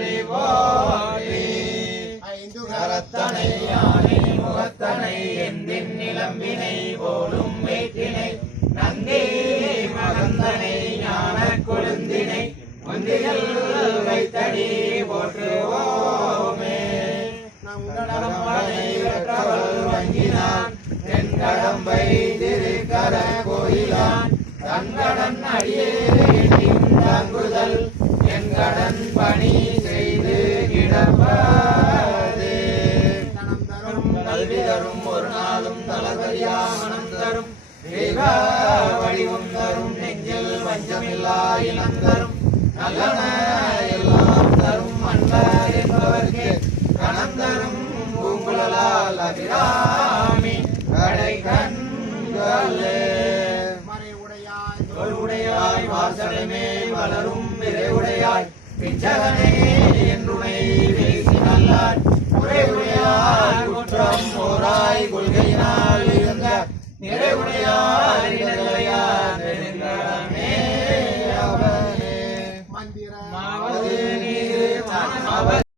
போற்றி போற்றி ஐந்து கரத்தனை யானை முகத்தனை எந்தின் நிலம்பினை போலும் வேற்றினை நந்தி மகந்தனை ஞான கொழுந்தினை முந்திகள் வைத்தடி போற்றுவோமே நம் கடம்பனை வெற்றவள் வங்கினான் தென் கடம்பை திருக்கர கோயிலான் தன்கடன் அடியே தாங்குதல் என் கடன் பணி செய்து கிடப்பதே தனம் தரும் கல்வி தரும் ஒரு நாளும் தளபதியா மனம் தரும் தெய்வ வடிவம் தரும் நெஞ்சில் வஞ்சமில்லா இனம் தரும் நல்லன எல்லாம் தரும் அன்பர் என்பவர்க்கு கணம் தரும் பூங்குழலால் அபிராமி கடை கண்களே உடையாய் வாசலமே வளரும் விரைவுடையாய் பிச்சகனே என்றுனை பேசி நல்லாய் உரையுடையாய் குற்றம் போராய் கொள்கையினால் இருந்த நிறைவுடையாய் மந்திர